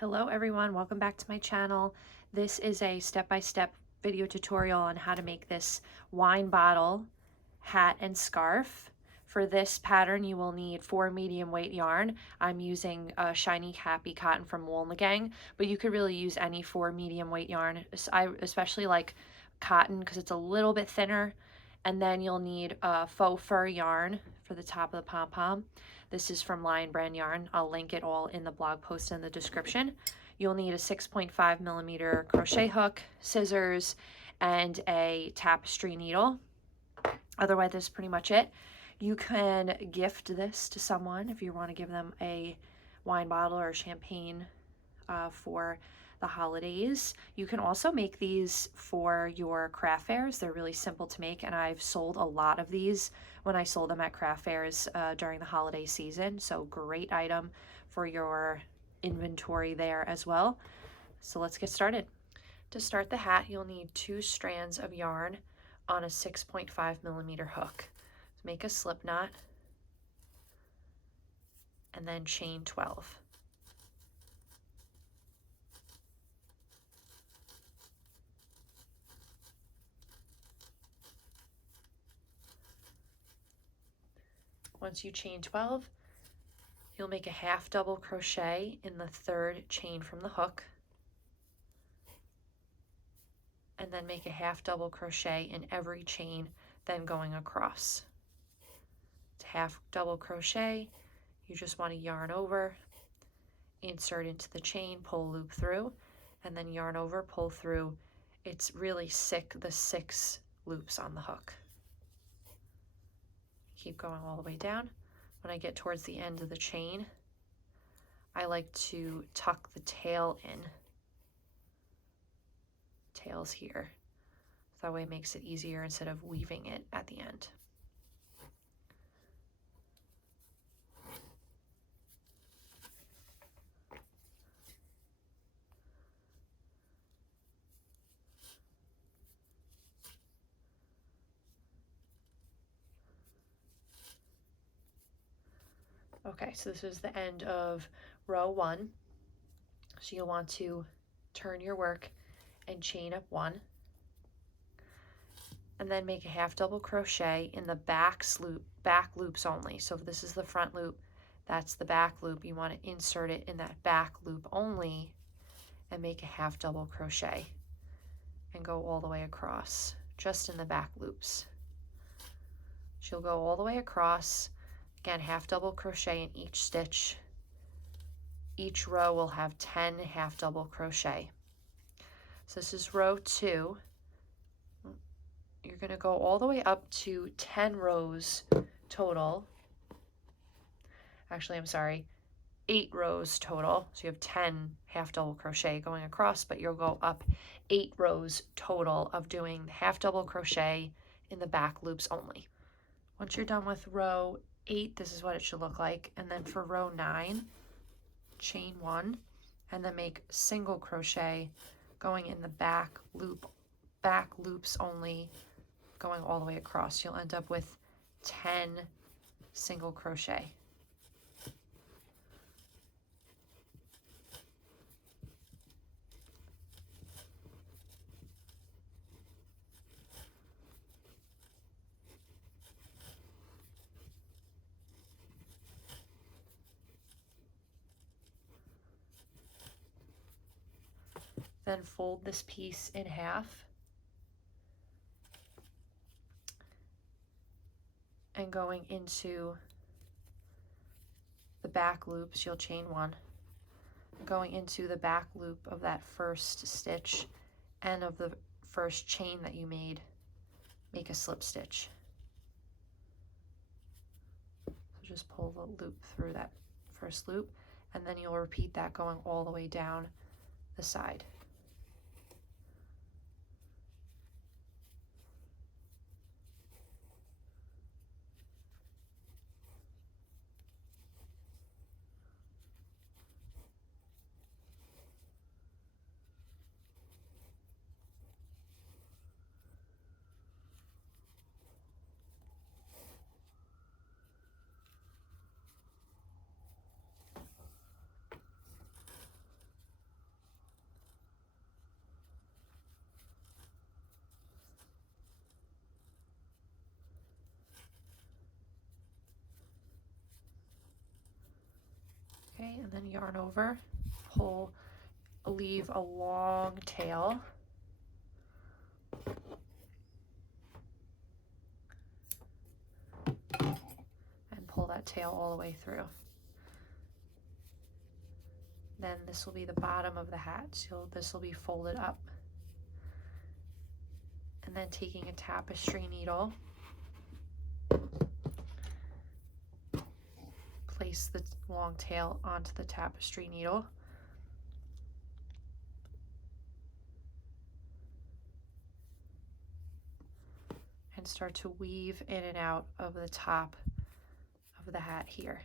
Hello everyone, welcome back to my channel. This is a step-by-step video tutorial on how to make this wine bottle hat and scarf. For this pattern you will need 4 medium weight yarn. I'm using Shiny Happy Cotton from Wool & Gang, but you could really use any 4 medium weight yarn. I especially like cotton because it's a little bit thinner. And then you'll need faux fur yarn for the top of the pom-pom. This is from Lion Brand Yarn. I'll link it all in the blog post in the description. You'll need a 6.5 millimeter crochet hook, scissors, and a tapestry needle. Otherwise, that's pretty much it. You can gift this to someone if you want to give them a wine bottle or champagne for the holidays. You can also make these for your craft fairs. They're really simple to make, and I've sold a lot of these when I sold them at craft fairs during the holiday season. So great item for your inventory there as well. So let's get started. To start the hat, you'll need 2 strands of yarn on a 6.5 millimeter hook. Make a slip knot and then chain 12. Once you chain 12, you'll make a half double crochet in the 3rd chain from the hook, and then make a half double crochet in every chain then going across. To half double crochet, you just want to yarn over, insert into the chain, pull loop through, and then yarn over, pull through. It's really the 6 loops on the hook. Keep going all the way down. When I get towards the end of the chain, I like to tuck the tail in. Tail's here. That way it makes it easier instead of weaving it at the end. Okay, so this is the end of row 1. So you'll want to turn your work and chain up 1, and then make a half double crochet in the back loops only. So if this is the front loop, that's the back loop. You want to insert it in that back loop only and make a half double crochet and go all the way across, just in the back loops. She'll go all the way across. Again, half double crochet in each stitch. Each row will have 10 half double crochet. So this is row 2. You're going to go all the way up to 10 rows total. Actually, I'm sorry, 8 rows total. So you have 10 half double crochet going across, but you'll go up 8 rows total of doing half double crochet in the back loops only. Once you're done with row 8, this is what it should look like. And then for row 9, chain 1 and then make single crochet going in the back loops only, going all the way across. You'll end up with 10 single crochet. Then fold this piece in half and going into the back loops, you'll chain 1. Going into the back loop of that first stitch and of the first chain that you made, make a slip stitch. So just pull the loop through that first loop, and then you'll repeat that going all the way down the side. Okay, and then yarn over, pull, leave a long tail. And pull that tail all the way through. Then this will be the bottom of the hat, so this will be folded up. And then taking a tapestry needle, place the long tail onto the tapestry needle. And start to weave in and out of the top of the hat here.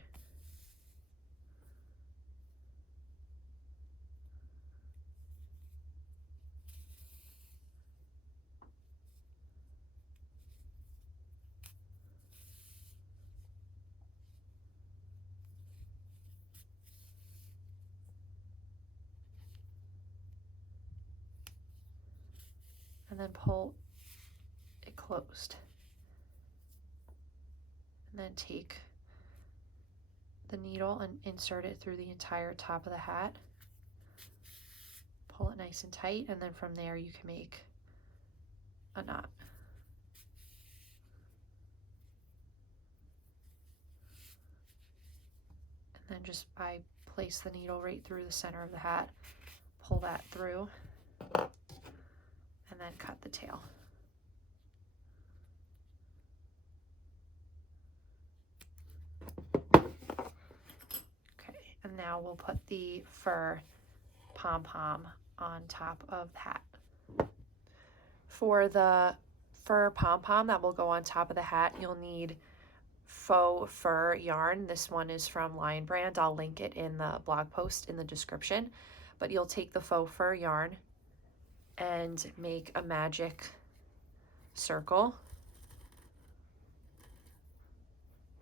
And then pull it closed. And then take the needle and insert it through the entire top of the hat. Pull it nice and tight, and then from there you can make a knot. And then just I place the needle right through the center of the hat, pull that through, and then cut the tail. Okay, and now we'll put the fur pom-pom on top of the hat. For the fur pom-pom that will go on top of the hat, you'll need faux fur yarn. This one is from Lion Brand. I'll link it in the blog post in the description. But you'll take the faux fur yarn and make a magic circle.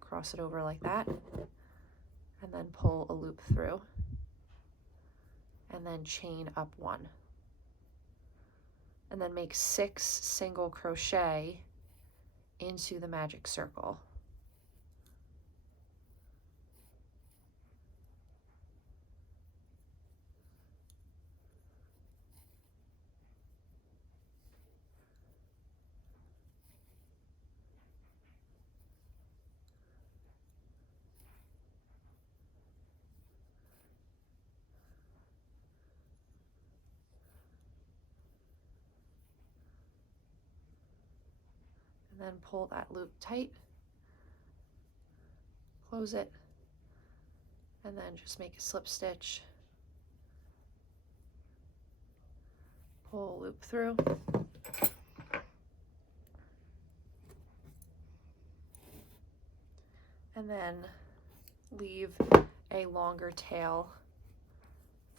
Cross it over like that. And then pull a loop through. And then chain up one. And then make 6 single crochet into the magic circle. And then pull that loop tight, close it, and then just make a slip stitch, pull a loop through, and then leave a longer tail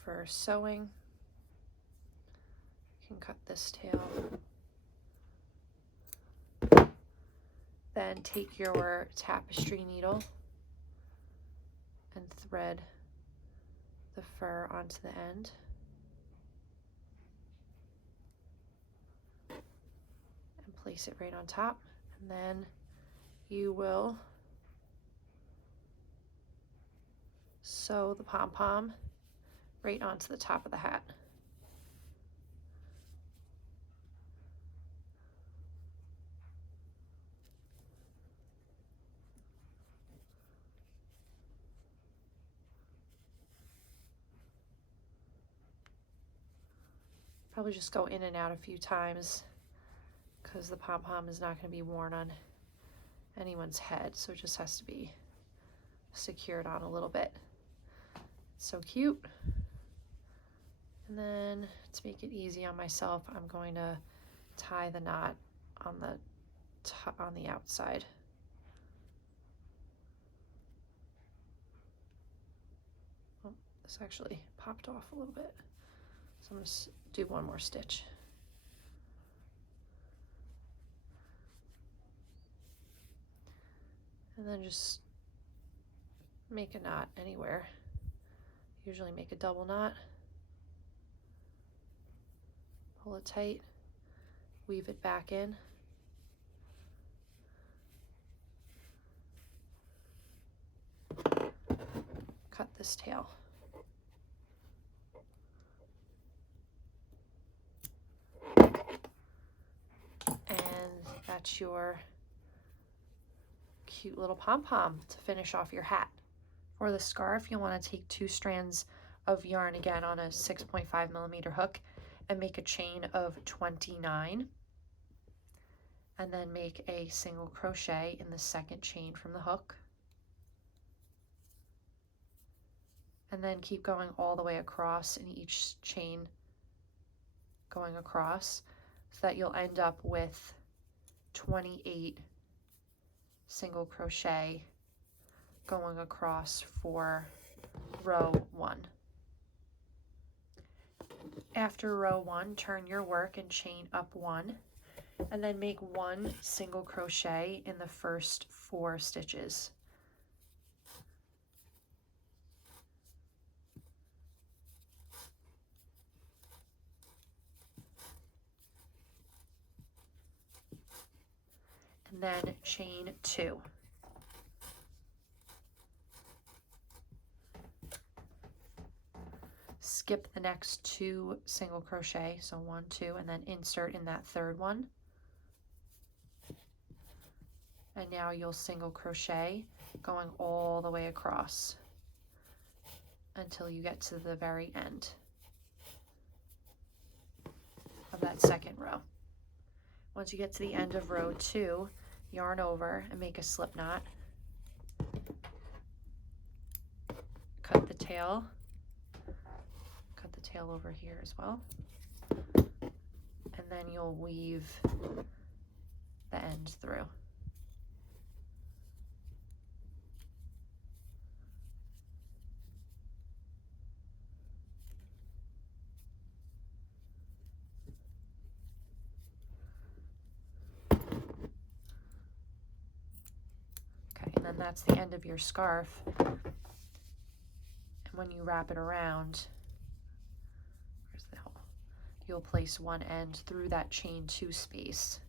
for sewing. You can cut this tail. Then take your tapestry needle and thread the fur onto the end. And place it right on top. And then you will sew the pom-pom right onto the top of the hat. Probably just go in and out a few times because the pom-pom is not going to be worn on anyone's head, so it just has to be secured on a little bit. It's so cute. And then to make it easy on myself, I'm going to tie the knot on the outside. Oh, this actually popped off a little bit. So I'm going to do one more stitch. And then just make a knot anywhere. Usually make a double knot. Pull it tight, weave it back in. cut this tail. And that's your cute little pom-pom to finish off your hat. For the scarf, you'll want to take 2 strands of yarn again on a 6.5mm hook and make a chain of 29, and then make a single crochet in the second chain from the hook, and then keep going all the way across in each chain going across, so that you'll end up with 28 single crochet going across for row 1. After row 1, turn your work and chain up 1, and then make 1 single crochet in the first 4 stitches. And then chain 2. Skip the next 2 single crochet, so 1, 2, and then insert in that third one. And now you'll single crochet going all the way across until you get to the very end of that second row. Once you get to the end of row 2, yarn over and make a slip knot. Cut the tail. Cut the tail over here as well. And then you'll weave the ends through. And then that's the end of your scarf. And when you wrap it around, where's the hole? You'll place one end through that chain 2 space.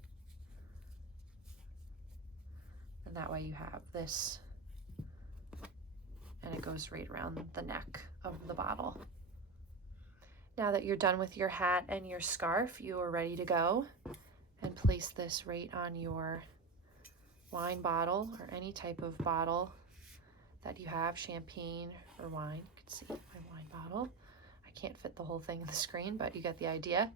And that way you have this, and it goes right around the neck of the bottle. Now that you're done with your hat and your scarf, you are ready to go and place this right on your wine bottle or any type of bottle that you have, champagne or wine. You can see my wine bottle. I can't fit the whole thing in the screen, but you get the idea.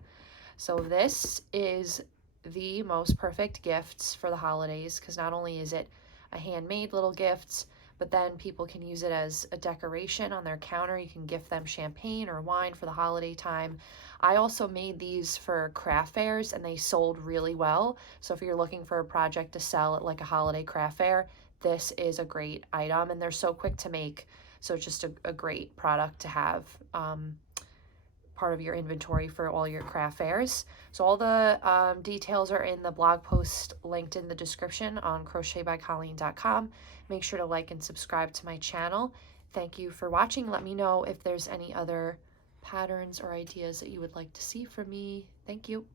So this is the most perfect gifts for the holidays, because not only is it a handmade little gift, but then people can use it as a decoration on their counter. You can gift them champagne or wine for the holiday time. I also made these for craft fairs and they sold really well. So if you're looking for a project to sell at like a holiday craft fair, this is a great item, and they're so quick to make. So it's just a great product to have part of your inventory for all your craft fairs. So all the details are in the blog post linked in the description on crochetbycolleen.com. Make sure to like and subscribe to my channel. Thank you for watching. Let me know if there's any other patterns or ideas that you would like to see from me. Thank you.